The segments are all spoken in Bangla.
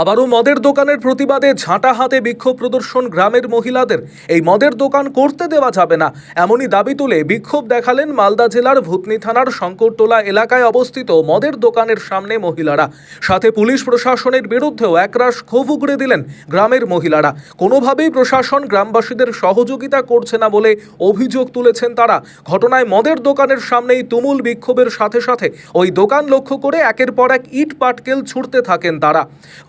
আবারও মদের দোকানের প্রতিবাদে ঝাঁটা হাতে বিক্ষোভ প্রদর্শন গ্রামের মহিলাদের। এই মদের দোকান করতে দেওয়া যাবে না, এমনই দাবি তুলে বিক্ষোভ দেখালেন মালদা জেলার ভূতনি থানার শঙ্করটোলা এলাকায় অবস্থিত মদের দোকানের সামনে মহিলারা। সাথে পুলিশ প্রশাসনের বিরুদ্ধেও একরাশ ক্ষোভ উগড়ে দিলেন গ্রামের মহিলারা। কোনোভাবেই প্রশাসন গ্রামবাসীদের সহযোগিতা করছে না বলে অভিযোগ তুলেছেন তারা। ঘটনায় মদের দোকানের সামনেই তুমুল বিক্ষোভের সাথে সাথে ওই দোকান লক্ষ্য করে একের পর এক ইট পাটকেল ছুড়তে থাকেন তারা।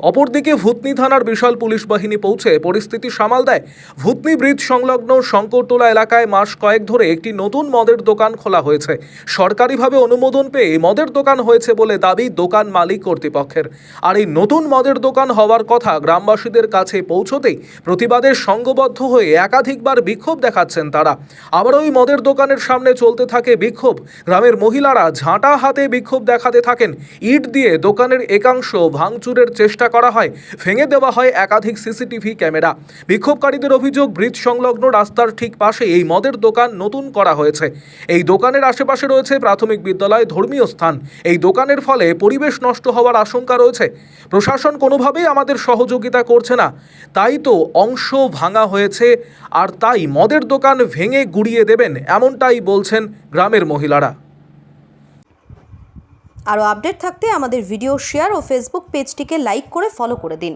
অপরদিকে ভূতনি থানার বিশাল পুলিশ বাহিনী পৌঁছে পরিস্থিতি সামাল দেয়। ভূতনি ব্রিজ সংলগ্ন শঙ্করটোলা এলাকায় মাস কয়েক ধরে একটি নতুন মদের দোকান খোলা হয়েছে। সরকারিভাবে অনুমোদন পেয়ে মদের দোকান হয়েছে বলে দাবি দোকান মালিক কর্তৃপক্ষের। আর এই নতুন মদের দোকান হওয়ার কথা গ্রামবাসীদের কাছে পৌঁছতেই প্রতিবাদের সংঘবদ্ধ হয়ে একাধিকবার বিক্ষোভ দেখাচ্ছেন তারা। আবার ওই মদের দোকানের সামনে চলতে থাকে বিক্ষোভ। গ্রামের মহিলারা ঝাঁটা হাতে বিক্ষোভ দেখাতে থাকেন। ইট দিয়ে দোকানের একাংশ ভাঙচুরের চেষ্টা করা হয়, ভেঙে দেওয়া হয় একাধিক সিসিটিভি ক্যামেরা। বিক্ষোভকারীদের অভিযোগ, ব্রিজ সংলগ্ন রাস্তার ঠিক পাশে এই মদের দোকান নতুন করা হয়েছে। এই দোকানের আশেপাশে রয়েছে প্রাথমিক বিদ্যালয়, ধর্মীয় স্থান। এই দোকানের ফলে পরিবেশ নষ্ট হওয়ার আশঙ্কা রয়েছে। প্রশাসন কোনোভাবেই আমাদের সহযোগিতা করছে না, তাই তো অংশ ভাঙা হয়েছে, আর তাই মদের দোকান ভেঙে গুড়িয়ে দেবেন, এমনটাই বলছেন গ্রামের মহিলারা। আরও আপডেট থাকতে আমাদের ভিডিও শেয়ার ও ফেসবুক পেজটিকে লাইক করে ফলো করে দিন।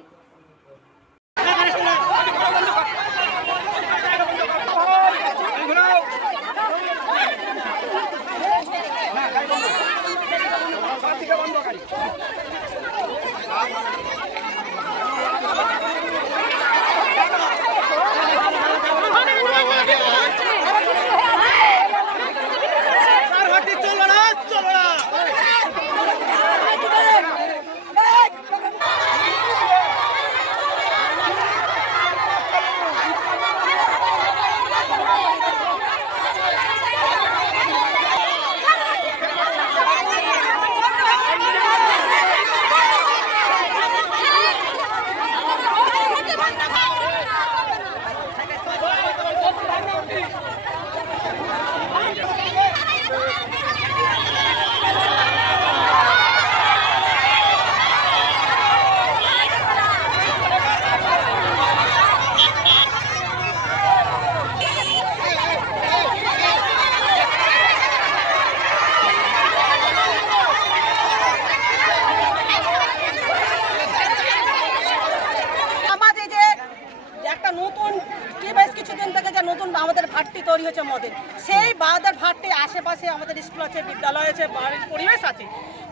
আমাদের ভাট্টি তৈরি হয়েছে মদের, সেই বাদের ভাট্টি আশেপাশে আমাদের স্কুল আছে, বিদ্যালয় আছে, বাড়ির পরিবেশ আছে।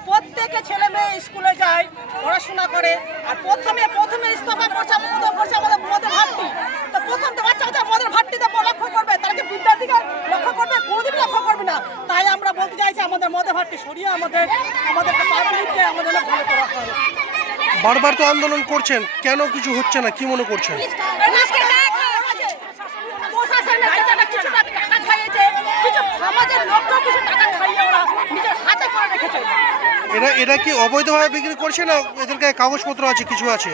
প্রত্যেকে ছেলে মেয়ে স্কুলে যায়, পড়াশোনা করে। আর প্রথমে ইস্তফা করছে আমাদের মদের ভাট্টি। তো প্রথম তো বাচ্চা মদের ভাট্টিতে লক্ষ্য করবে, তারা যে বিদ্যার্থীকে লক্ষ্য করবে, কোনোদিন লক্ষ্য করবে না। তাই আমরা বলতে চাইছি আমাদের মদের ভাট্টি সরিয়ে আমাদেরকে পাবলিককে আমাদের ভালো করা হবে। বারবার তো আন্দোলন করছেন, কেন কিছু হচ্ছে না, কি মনে করছেন? এরা কি অবৈধভাবে বিক্রি করছে না এদেরকে কাগজপত্র আছে, কিছু আছে?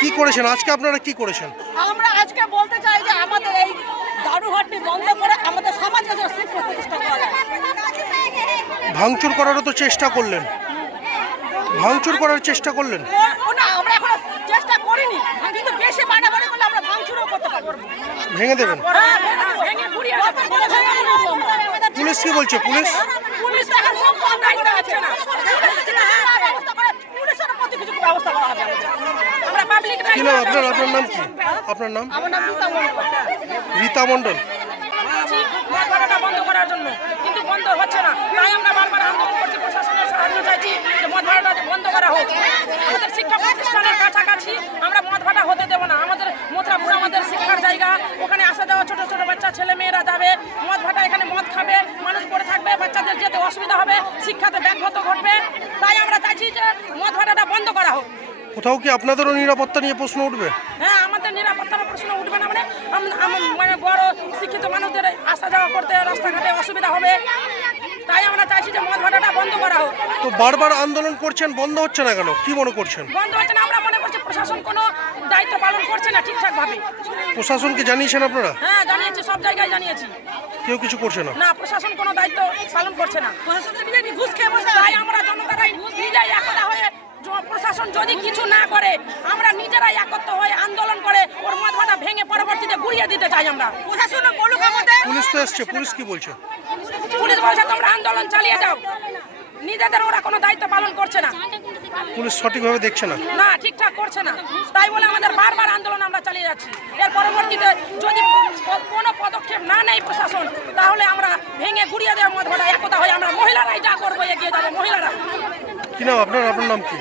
কি করেছেন আজকে, আপনারা কি করেছেন? আমরা আজকে বলতে চাই যে আমাদের এই দারুহাটটি বন্ধ করে আমাদের সমাজকে চেষ্টা করা। ভাঙচুর করারও তো চেষ্টা করলেন, ভাঙচুর করার চেষ্টা করলেন? না, আমরা এখন চেষ্টা করিনি, কিন্তু বেশি বাড়াবাড়ি করলে আমরা ভাঙচুরও করতে পারবো। ভেঙে দেবেন? পুলিশ কি বলছে? পুলিশ এখন সম্পূর্ণ দায়িত্ব আছে না, পুলিশের প্রতি কিছু ব্যবস্থা করা হবে। আমরা পাবলিক কি নাম আপনার? আপনার নাম কি? আপনার নাম? আমার নাম রীতা মণ্ডল। বন্ধ করার জন্য, কিন্তু বন্ধ হচ্ছে না। তাই আমরা বারবার আন্দোলন করছি, প্রশাসনের সাহায্য চাইছি যে মদ ভাড়াটা বন্ধ করা হোক। আমাদের শিক্ষা প্রতিষ্ঠানের কাছাকাছি আমরা মদ ভাড়া হতে দেবো না। আমাদের মথুরাপুর আমাদের শিক্ষার জায়গা, ওখানে আসা যাওয়া ছোট ছোট বাচ্চা ছেলে মেয়েরা যাবে, মদ ভাড়া এখানে মদ খাবে, মানুষ পড়ে থাকবে, বাচ্চাদের যেতে অসুবিধা হবে, শিক্ষাতে ব্যাঘাত ঘটবে। তাই আমরা চাইছি যে মদ ভাড়াটা বন্ধ করা হোক। কোথাও কি আপনাদেরও নিরাপত্তা নিয়ে প্রশ্ন উঠবে? হ্যাঁ, আমাদের নিরাপত্তার প্রশ্ন উঠবে না, মানে বড় শিক্ষিত মানুষদের আসা যাওয়া করতে রাস্তাঘাটে অসুবিধা হবে। তাই আমরা চাইছি যে মদ ভাড়াটা বন্ধ করা হোক। তো বারবার আন্দোলন করছেন, বন্ধ হচ্ছে না কেন, কি মনে করছেন? বন্ধ হচ্ছে না, আমরা মনে করছি প্রশাসন কোনো দায়িত্ব পালন করছে না ঠিকঠাক ভাবে। প্রশাসনকে জানিয়েছেন আপনারা? হ্যাঁ জানিয়েছি, সব জায়গায় জানিয়েছি। কেউ কিছু করছে না? না, প্রশাসন কোনো দায়িত্ব পালন করছে না। ঘুষ খেয়ে বসে, তাই আমরা জনতারাই নিজেই একতা হয়ে প্রশাসন যদি কিছু না করে আমরা নিজেরাই একত্র হয়ে আন্দোলন করে ওর মদ ভাটা ভেঙে পরবর্তীতে গুড়িয়ে দিতে চাই আমরা। প্রশাসন বলুক আমাদের। পুলিশ তো এসছে, পুলিশ কি বলছে? পুলিশ বলছে তোমরা আন্দোলন চালিয়ে যাও, নিজেদের ওরা কোনো দায়িত্ব পালন করছে না। পুলিশ সঠিকভাবে দেখছে না? না, ঠিকঠাক করছে না, তাই বলে আমাদের বারবার আন্দোলন আমরা চালিয়ে যাচ্ছি। এর পরবর্তীতে যদি কোনো পদক্ষেপ না নেয় প্রশাসন, তাহলে আমরা ভেঙে গুড়িয়ে দেওয়া মদ ভাটা একতা হয়ে আমরা মহিলারাই যা করবো, এগিয়ে যাবো মহিলারা। কি নাম আপনার? আপনার নাম কি?